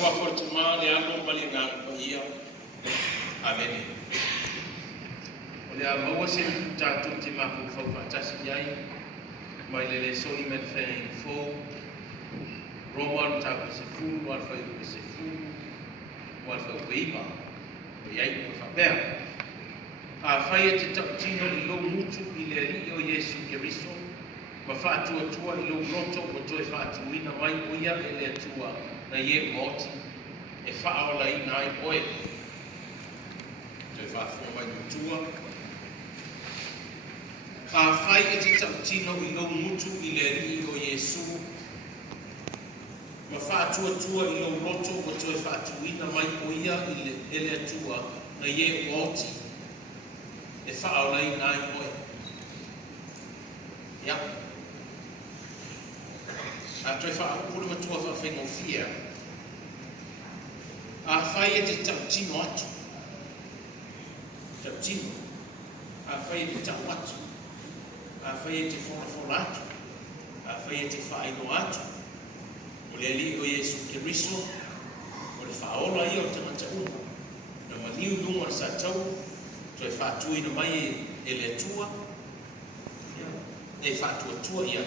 soa fortuma le ano mali ngang ia. Amen. Ole a maua se tātou te mafu whawhatasi iai, mai le so i men wheng fō, Roman tātou se fū, wal whai se fū, wal whai weiva, o iai o whapea. A whai e te tautino i lo mutu i le ri o Yesu Keriso, ma whātua tua i lo roto o toi whātuina mai o ia e le tua na ie moti, e whaola i nai oe. Toi whātua mai mutua, a whai e te tautino i lo mutu i le ri o Yesu, ma whātua tua i lo roto o toi whātuina mai o ia i le tua na ie moti, e whaola i nai oe. Ia. A toi whaakura matua whawhengo fia. A whai e te tautino atu. Tautino. A whai e te tau atu. A whai e te whora atu. A whai e te whaino atu. O le ali o Yesu Keriso. O le whaola i o tangata uma. Na maniu nunga sa tau. Toi whātuina mai e le tua. E whātua tua ia.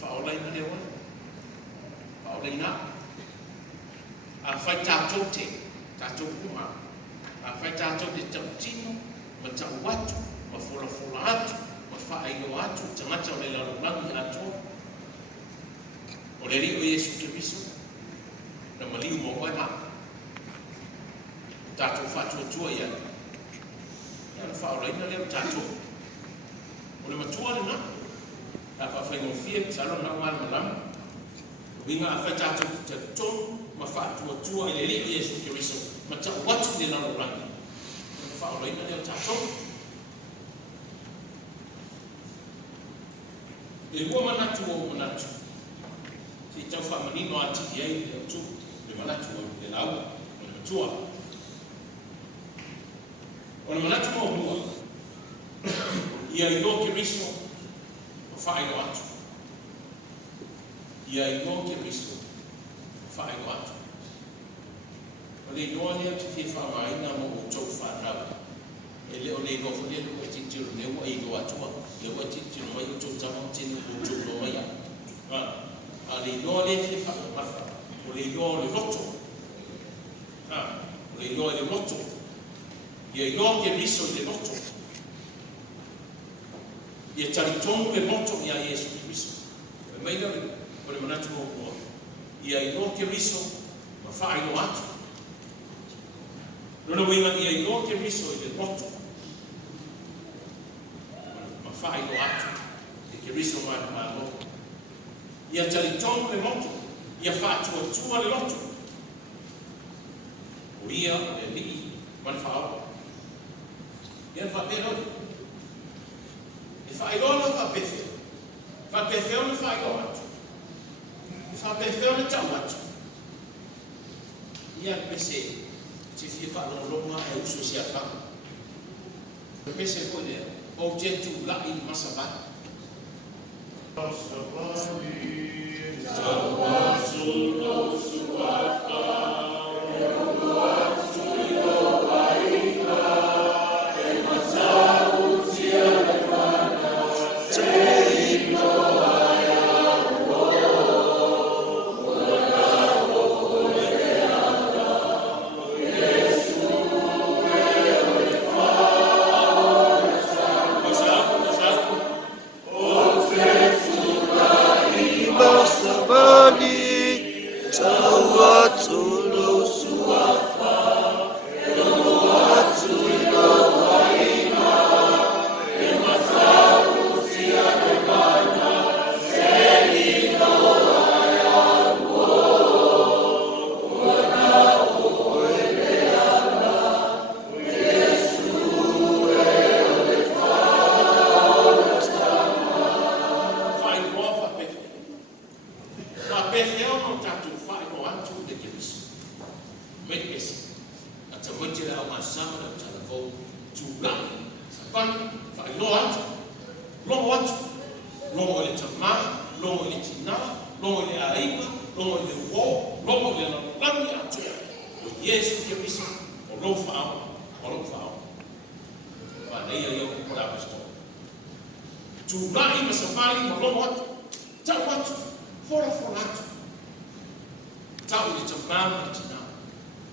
Whaola ina le wai. Whaola ina. A whai tātou te, tātou kuma. A whai tātou te tautino, ma tau atu, ma whora atu, ma whaeino atu, tangata o le larolangi atu. O le ri o Yesu Keriso, na maliu mo wai ma. Tātou whātua tua ia. Ia na whaola ina leo tātou. O le matua le na. A whawhengo fia, salo na ngāra malam. Winga a whaitata te tonu, ma whātua tua i le ri o Yesu Keriso, ma tau watu le naro rangi. Ma whaola ina leo tātou. E lua manatu o manatu. Si tau whamanino ati i ei leo tu, le manatu o le lau, o le matua. O le manatu o lua. Ia i lo Keriso, whaeino atu. Ia i no Keriso, whaeino atu. O le noa lea te te whaamaina mo o tau whanau. E leo le no whale lua e titiru leo e no atua. Leo e titiru mai o tau tama tene o tau no mai a. A le noa lea te whaamawha. O le noa le loto. O le noa le loto. Ia i no Keriso le loto. Ia taritongu le moto ia Yesu Keriso. E meira o le manatu o kua. Ia i no Keriso, ma whaeino atu. Nona winga ia i no Keriso i le moto. Ma whaeino atu. E Keriso ma lo. Ia taritongu le moto. Ia whātua tua le loto. O ia o le li, man whaola. Ia whaperoa. E whaeroa whapewheo. Whapewheo na whaeroa atu. E whapewheo na tau atu. Ia pese, te whia whaeronga e uso si a whanga. Pese koe lea, o jetu lai masabani. Masabani, tau atu no suafa. Longo le tama, longo le tina, longo le aiba, longo le wo, longo le langi atua, o Yesu ke miso, o lo fao, o lo fao. Wa nei yo ko la pasto. Tu mai ma safari mo longo atu, tau atu, fora atu. Tau le tamama tina.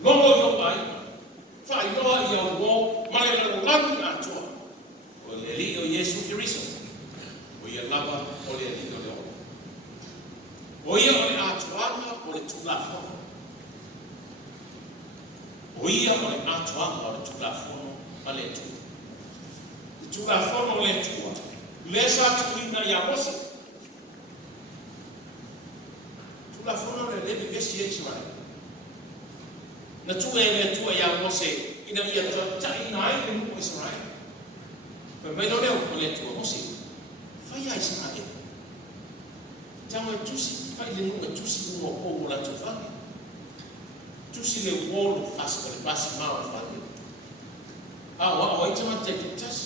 Longo yo ai, fai noa i au wo, mai le langi atua. O le li o Yesu ke miso. O ia lava o le li o le o. O ia o le atuanga o le tulafono. O ia o le atuanga o le tulafono a le tu. Le tulafono o le tua. Le sa tuina ia mosi. Tulafono le levi vesi e Israel. Na tua e le tua ia mosi. Ina ia taina ai le mu Israel. Pe mai no leo o le tua mosi. Fai ai Israel. Tama tusi fai le nunga tusi nunga o la tufani. Tusi le wolo fasa le basi mau fani. Wa o itama te tas.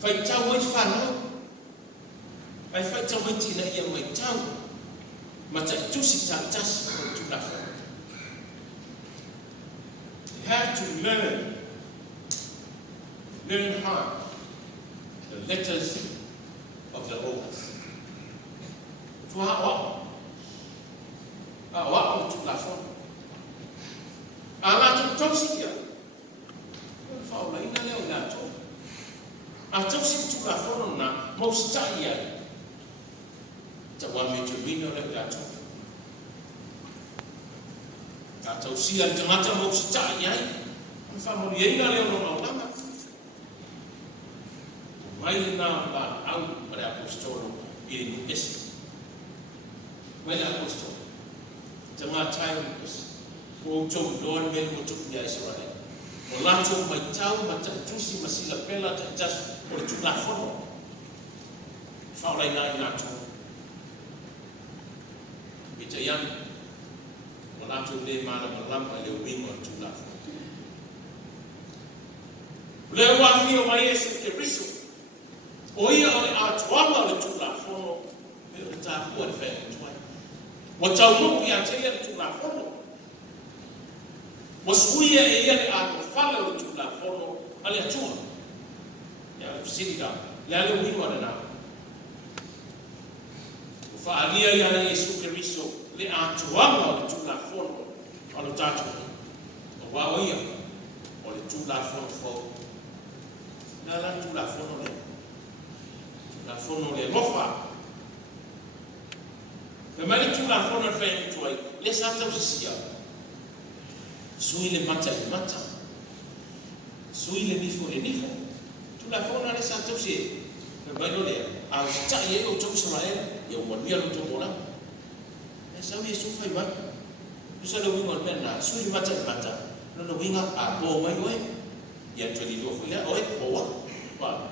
Fai tau ai fano. Ai fai tau ai tina ia mai tau. Mata tusi ta tas o tu la fani. You have to learn hard the letters of the Romans. Wa o tu la fon. Ala tu toxikia. Fa o la ina leo na to. A toxic tu la fon na most taia. Ta wa me tu vino le la to. A toxia te mata most taia. Fa mo ina leo no langa. Mai na la au para apostolo in esse. Mai apostolo. Tanga tayo o tau Lord men mo tu ya Israel. O lato mai tau mata tusi masila pela ta tas o tu la fono. Fa lai na ina tu. Ita yan. O lato le mana malamba le wingo tu la fono. Le wa fio mai ese ke riso. O ia o le atuanga le tu la fono. Me ta ko e fe. Wa tau no ia te ia tu la fono. Wa suia e ia le a fala o tu la fono ale atua. Ya sida. Ya le wingo na. Fa alia ia le Yesu Kristo le atuanga o tu la fono alo tatu. Wa o ia o le tu la fono fo. Na la tu la fono le. La fono le lofa. Me mai tu la fono fe tuai. Le sa tau sia. Sui le mata. Sui le nifo. Tu la fono le sa tau sia. Me mai no le. A sta ye o tau Israel. Ye o mia lo to bona. E sa ye su fai mai. Tu sa le winga pena. Sui le mata. No winga a po mai oi. Ye tu di lo fo ya oi po wa.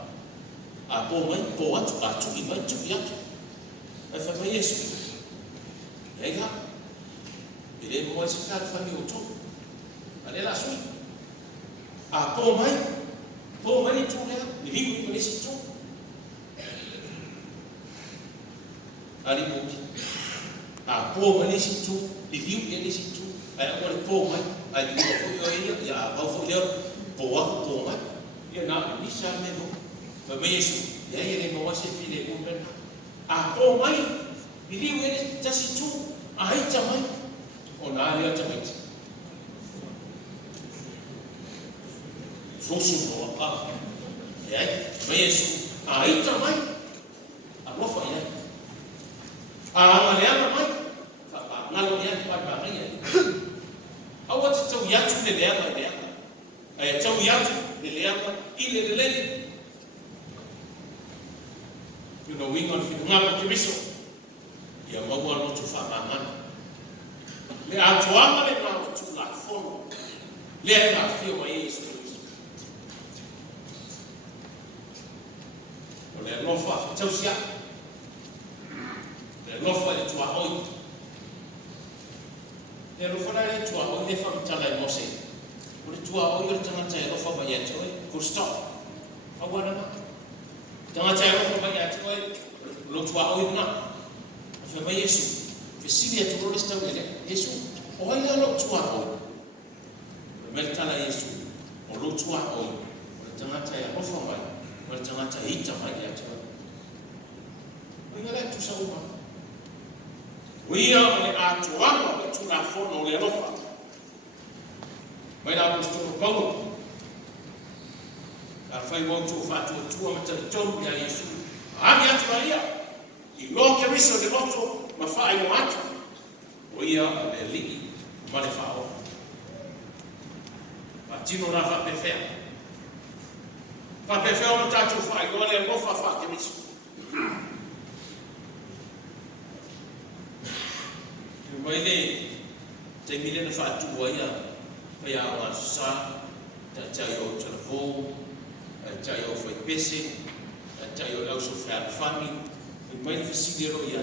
A po mai po atu i mai tu ya. E fa mai Yesu. Ega. Ele mo se fa fa mi o to. Ale la sui. A po mai tu ya. Ni vingu ko nisi tu. Ali mo. A po mai nisi tu. Ni vingu nisi tu. Ai ko po mai. Ai ko fo yo ya va fo yo po mai. Ye na ni sa me no. Fa mai Yesu. Ya ye mo se fi le ko ben. A po mai. Ili wele tasi tu ai tamai ona ali tamai fosu no pa ai Yesu ai tamai a rofa ia a ngale mai fa ngalo ia pa ba ia awa tu ya tu le ia ai tu ya tu le ia ile le you know we going to ngalo kibiso ia maua no tu whamangana. Le atuanga le nao tu la fono. Le na fio mai Yesu Kristo. O le lofa tausia. Le lofa le tua oi. Le lofa le tua oi le whamitala e mose. O le tua oi o le tangata e lofa mai atoi. Full stop. Awana na. Tangata e lofa mai atoi. Lo tua oi na. Fe mai Yesu. Fe sili atu role stau ele. Yesu. O ai lo tua o. Mel tala Yesu. O lo tua o. O tangata ya ofa mai. O tangata ita mai ya tua. Ngala tu sa uma. Wia o le atuanga o tuna fono le lofa. Mai la apostolo Paulo. A fai mo tu fatu tua mata tonu ya Yesu. Ami atu Maria. I lo ke riso de moto ma fai mo atu. Wia le li ma le fao. Ma tino na fa pe fer. Fa pe fer o tatu fai go le lofa fa ke riso. Mai te mile na fatu ia ia o sa ta tayo telefon tayo foi pese tayo au so fa fami mai fisili ro ia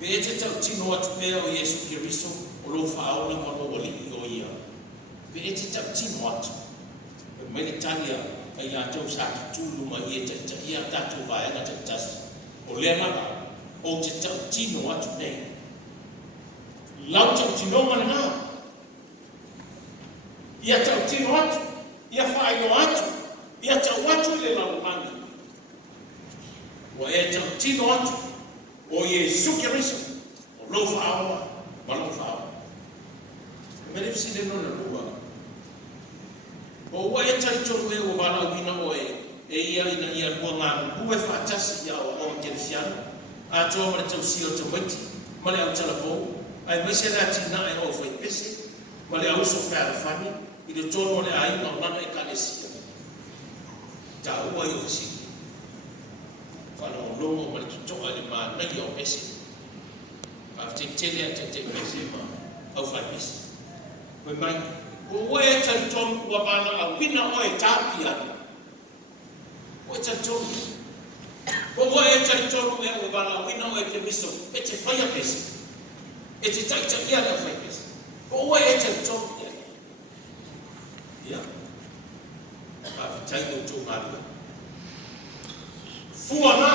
be te tau tino atu pe o Yesu Kristo o lo fa o na mo oli o ia be te tau tino atu mai le tania ia tau sa tu lu mai te ia tatu vai na te tas o le mata o te tau tino atu nei lau tau tino mana na ia tau tino atu ia whaino atu ia tau atu le lau mani wa e tau tino atu o Yesu Kristo o lo whaoa ma lo whaoa mene fisi le nona lua o ua e tau tonu e o wala wina o e ia ina ia lua ngā ue whaatasi ia o Keresiano a toa mara tau si o tau maiti ma le au talafou ai mai se la tina e o foi pese ma le au so fa fami i do tono le ai no nana e kalesia ta ua yo si fa no longo ma to ale ma na yo pese fa te tele te pese ma au fa pese mai mai o we ta ton wa bana au pina o e tapia o ta ton o we ta ton e o bana wina o e te miso e te fa pese e te tai ia na fai pese. O ua e te tō ia. Ia. Ka tai o tō ngārua. Fua nā.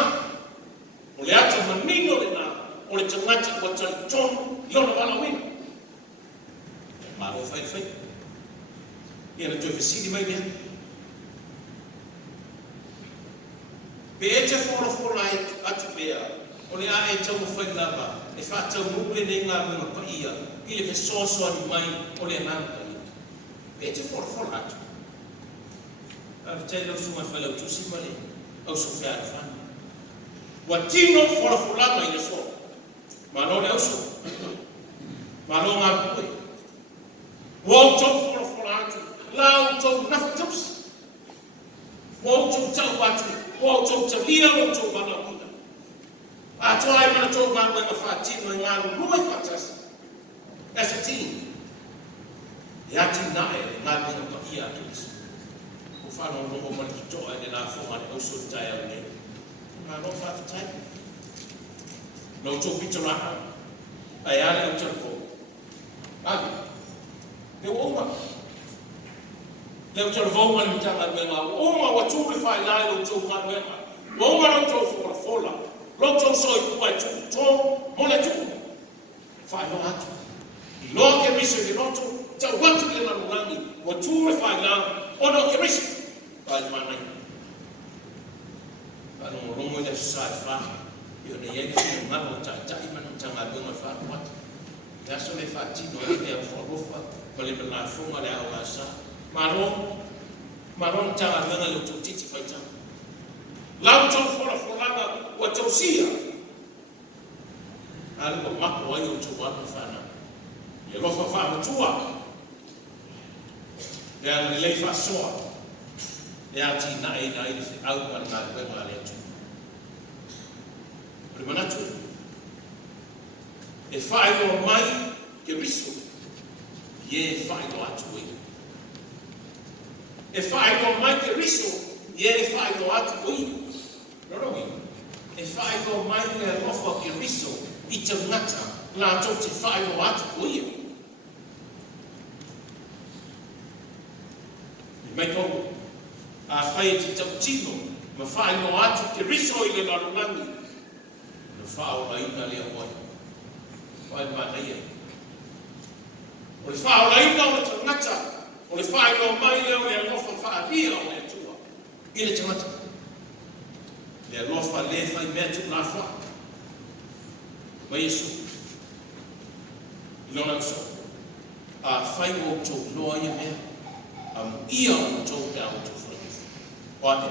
O le ata manino le nā. O le tangata o tai tōnu iona wala wina. Maro fai. Ia na tō fesiri mai mea. Pe e te whora atu pea. O le a e tau mo whai lava. E whātau mule nei ngā mga paia, i le whesoasoa ni mai o le ngā paia. E te whora atu. A whatai lau sunga whailau tusi male, au so whiara whana. Wa tino whora mai le so. Mano le au so. Mano ngā pui. Wau tau whora atu. Lau tau nafa tausi. Wau tau tau atu. Wau tau tau lia o tau wana kuna. A toa e mana tō ngā koe mawhātino e ngā rui whatasi. As a team. E ati nae ngā koe ngā ia atuisi. Ko whanau rongo mani ki toa e ne nā whonga ne auso tai au ne. Ngā no whawhatai. No tō pito raka. Ai ale au tarako. Agi. Leo oma. Leo tarako mani mitanga ngā oma wa tūre whai lai lo tō ngā ngā. Oma no tō whora whola. Loto soi kuai tu mole tu fai no atu I lo ke miso ke loto ta watu ke na nani wa tu re fai na ono ke miso fai mana ano rongo ya sa fa yo ne yene ke ngalo ta I manu tanga bunga fa wat ya so le fa ti no e fo rofa pale na fonga le au sa maron tanga bunga lo tu titi fai ta lau tau whora wa tau sia. Ale ko mako ai o tau wana whana. E lofa whana tua. E ale lei whasoa. E ati nai au mana ngā koe ngā le atu. Pari manatu. E whaeloa mai ke riso. Ie whaeloa atu e. E whaeloa mai ke riso. Ie whaeloa atu e. Rorowi, e whaeloa mai le rofa ke riso I te ngata nā tō te whaeloa atu koia. I mai kou, a whae te tau tino, ma whaeloa atu ke riso I le larulangi. Na whaola ina lea hoi. Wai mātai. O le whaolaina o le tangata, o le whaelo mai leo le alofa whaalia o le tua. I le tangata. Le alofa le whai mea tu nā wha. Mai Yesu. I lona so. A whai o tō loa ia mea. Ia o tō pēa o tō whai. Wāne.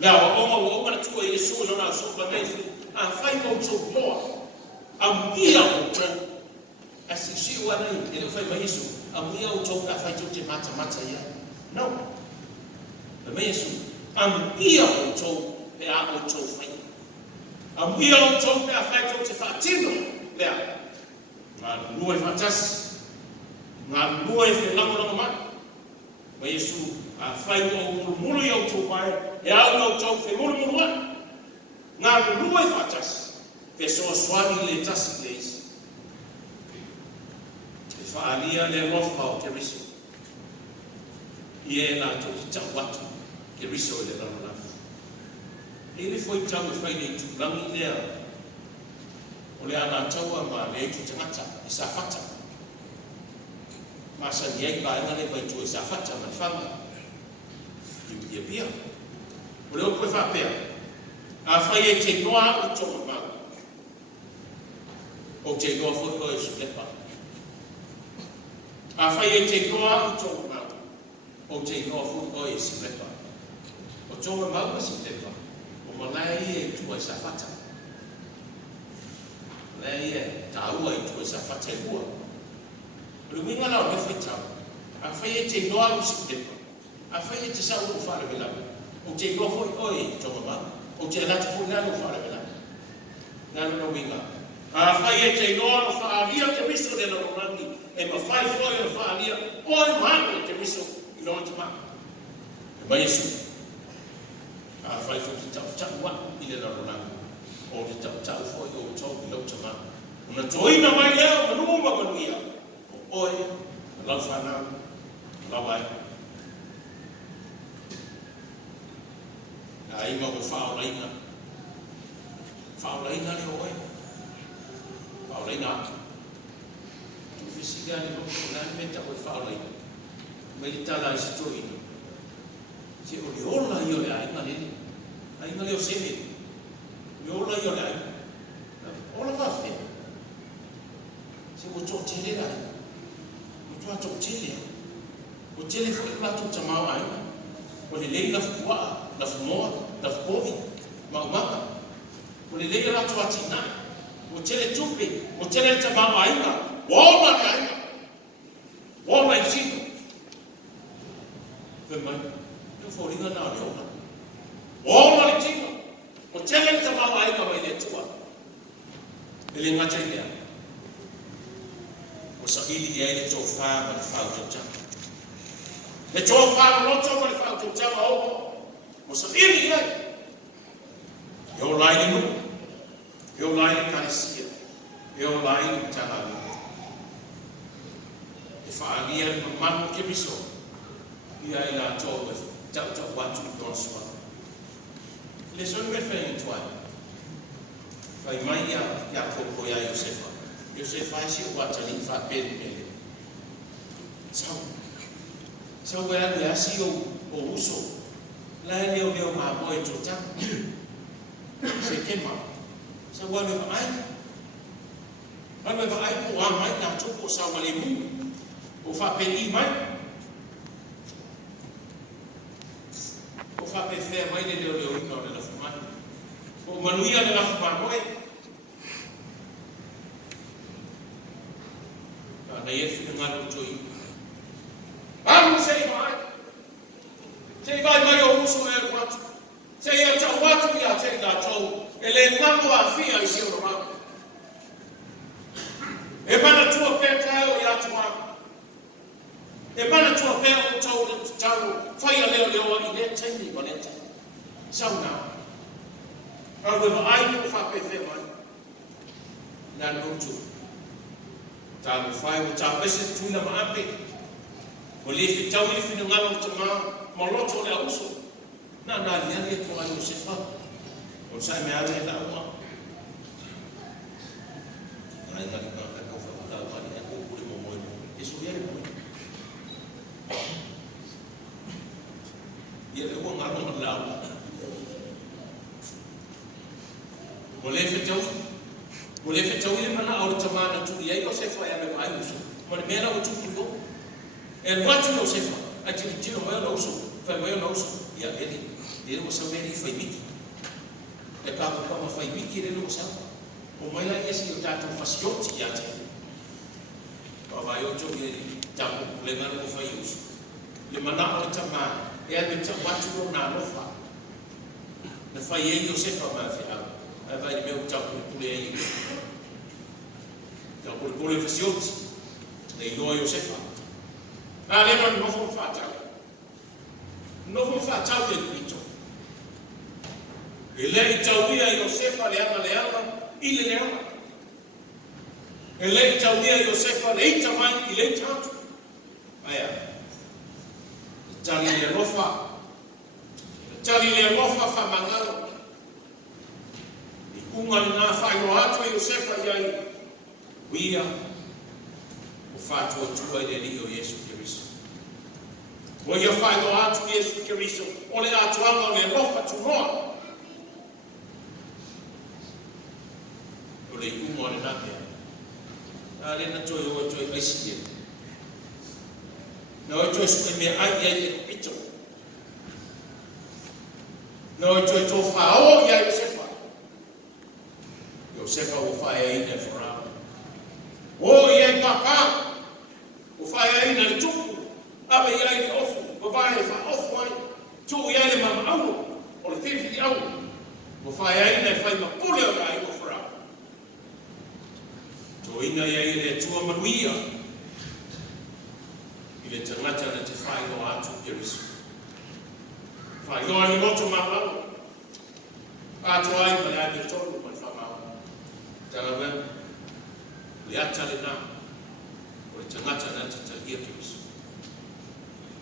Lea o onga na tua Yesu lona so wha Yesu. A whai o tō loa. Ia o tō. Asi si wana i le whai mai Yesu. Ia o tō ka whai tō te mata ia. No. Le mai Yesu. Ia o tō pēa o tō whai. Ia o tō pēa whai tō te whātino. Lea. Ngā lua e whātasi. Ngā lua e whenango mai. Mai Yesu. A whai tō mulu i o tō mai. E au o tō whe mulu mai. Ngā lua e whātasi. Ke soa swani le tasi le isi. Whaalia le rofa o ke riso. I e nā tō ki tau watu ke riso e le raranafu. E le foi tau e whai nei tūrangi lea. O le ana taua ma le tu tangata i sa whata. Masa ni ei ka enga le pai tu i sa whata ma whanga. I e pia. O le o koe whapea. A whai e te noa o tonga mau. O te noa foi koe su lepa. A whai e te noa o tonga mau. O te noa foi koe su lepa. O tonga mau si lepa. O malai e tua i sa whata. Malai e tāua i tua i sa whata e bua. O le winga lau me whai tau. A whai e te noa o si lepa. A whai e te sau o whare velame. O te noa foi koe i tonga mau. O te alata foi nalo o whare velame. Nalo no winga. A whai e te noa o whaalia te miso le no rangi. E ma whai foi o whaalia. O e mahano te miso i loa te maa. E mai Yesu. A whai foi ki tau tau wa i le no rangi. O te tau tau foi o tau i loa te maa. Una toina mai leo manuma manuia. O oe, lau whanau, lau ai. A ima o whaolaina. Whaolaina le oe. Whaolaina. Tu whisiga ni loko nani meta o whaolaina. Me li tala i si toina. Se o le ola i o le ainga lele. Ainga leo seme. Le ola i o le ainga. Ola whawhea. Se o tō tere rai. O tō tō tere. O tere fo i plato tamau ainga. O le lei na fukua. Na fumoa, na fukovi, maumaka. O le leia rato ati nai. O tele tupe, o tele te maa ainga. Woma le ainga. Woma i sino. Pe mai, eu whoringa nā reona. Woma le tino. O tele te maa ainga mai le tua. E le ngata i lea. O sa ili e le tō whā ma le whāu tō tama. Le tō whā roto ma le whāu tō tama o. O sa ili ai. E o lai ni nu. E o lai ni karesia. E o lai ni tahari. E whaalia ni manu ke miso. Ia i la tō e tau watu tōna sua. Le sonu me whengi tuai. Whai mai ia koko ia Iosefa. Iosefa e si o watani whaperi mele. Sau e ane asi o uso. Lai leo mā moe tō tau. Se kema. Sa wai me wa ai. Wai me wa ai po a mai nā tōko sa wale mu. O whaperi mai. O whape whea mai le leo ino le lafu mai. O manuia le lafu mā moe. Ka nei e whina ngaro tōi. Amu sei mai. Se vai mai o uso e watu. Se ia tau watu ia te la tau. E le ngamo a fia i siu rama. E mana tua pēr tau i atu mā. E mana tua pēr o tau whai a leo i le teini maneta. Sau nā. Au e wa ai o whape whe mai. Nā nutu. Tāmu whai o tau ese tūna maape. O le fi tau i whina ngano te mā. Maloto le uso. Na liani ko ai Iosefa. O sai me ale la uma. Ai ngā kau whakatau mani e kōpure mo moe mo. E so iare moe. Ia le ua ngā ronga lau. Mo le whetau. Mo le whetau i mana au ta mana tui ai o se whai ame vai uso. Mo le mera o tuki lo. E watu o se whai. A tini tino moe o uso. Whai moe o uso. Ia eri. E o sa meri whai miki. E kama whai miki re lo sa. O mai la esi o tātou whasioti ia te. Pawai o tō i tapu le mana o whai uso. Le mana o ta mana. E ane ta watu o nā lofa. Na whai e o se wha maa whia. Ai vai me o tapu kule e i. Tapu kule whasioti. Ne i noa o se wha. Nā lena ni nofo whātau. Nofo whātau e kuito. E le i tau ia i o se wha le ama. I le leama. E le tau ia i o sefa le ita mai i le tatu. Aia. Tali le rofa. Tali le rofa whamangalo. I kunga le nā whaino atu i o sefa iai. Uia. O whātua tua i le li o Yesu Kiriso. O ia whaino atu i Yesu Kiriso. O le atuanga o le rofa tunoa. O le ikunga o le napea. Nā rena toi o toi aisi e. Nā o toi suke mea ai ai e pito. Nā o toi tō whao i ai Josefa. Josefa o whae ai ne wharao. O i ai papa. O whae ai ne tuku. Awe i ai ne ofu. Babae wha ofu ai. Tu i ai le mama au. O le whiwhi au. O whae ai ne whai mapule o ai o wharao. O ina ia i le tua manuia i le tangata na te whaino atu Kiriso. Whainoa ni moto mamau. Pato ai ma le ane tonu ma whamau. Tanga wea, le ata le nā, o le tangata na te talia Kiriso.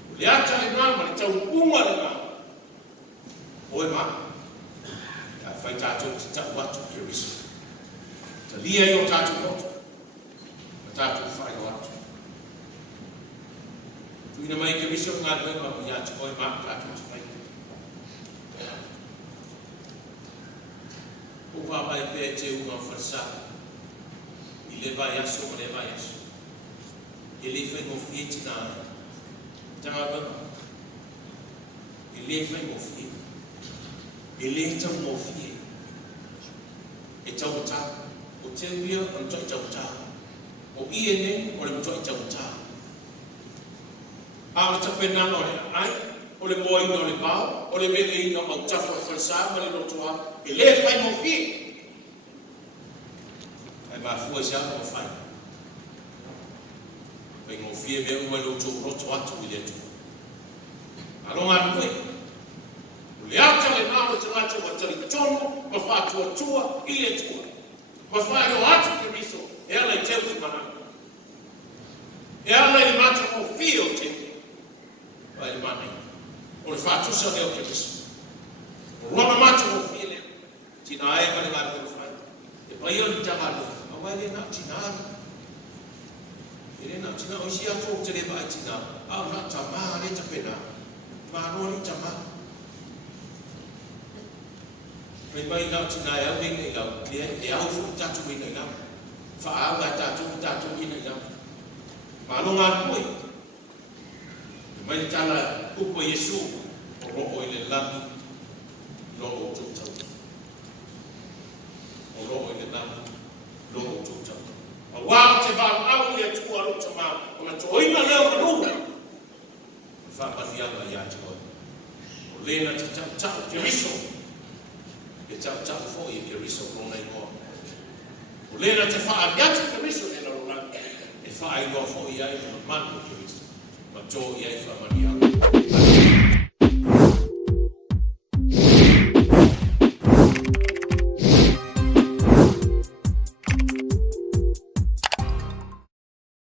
O le ata le nā ma le tau unga le nā. O e maa, ka whai tātou te tau atu Kiriso. Talia i o tātou moto. Tātou whaino atu. Tuina mai Kiriso ngā rue ma mi atu koe maa tātou te whaino. O whapai pē te unga wharsa. I le vai aso ma le vai aso. E le whaingo whieti nā. Tanga wama. E le whaingo whieti. E le tau mo whieti. E tau tā. O te uia o toi tau tā. O ie ne, o le mtoi tau tā. A o le tapenanga o le ai, o le moa ina o le pao, o le mele ina o tafu o whalsa, ma le lotoa, e le whai mo whie. Ai maa fua i siapa o whai. Whai mo whie mea ua loto roto atu i le tu. Alo ngā nui. O le ata le nā o tangata wa tari tono, ma whātua tua i le tua. Ma whai o atu Kiriso. E ala i teu whumana. E ala i mata o whio te. Vai i mani. O le whātusa leo Kiriso. O rona mata o whio leo. Tina ae mani ngā reo whai. E pai o ni tangaro. A wai le nā tina ara. E le nā tina o isi ato o te le vai tina. A o nā ta maa le ta pena. Maa roa ni ta maa. Mai mai nā tina e au nei lau. E au fu tatu i nei lau. Whaau ngā tātou ina i lau. Mano ngā koe. Mai ni tala kupo Yesu o roho i le lami logo o tūtau. O roho i le lami logo o tūtau. A wāo te wāo au i atua rota mā. O na toina leo na rūra. Whāpathianga i ati koe. O lena te tau Kiriso. E tau fo i Kiriso rona i koe. O lena te whaariatu Kiriso e na rora, e whaai loa fo i ai ma manu Kiriso, ma tō i ai whamani au.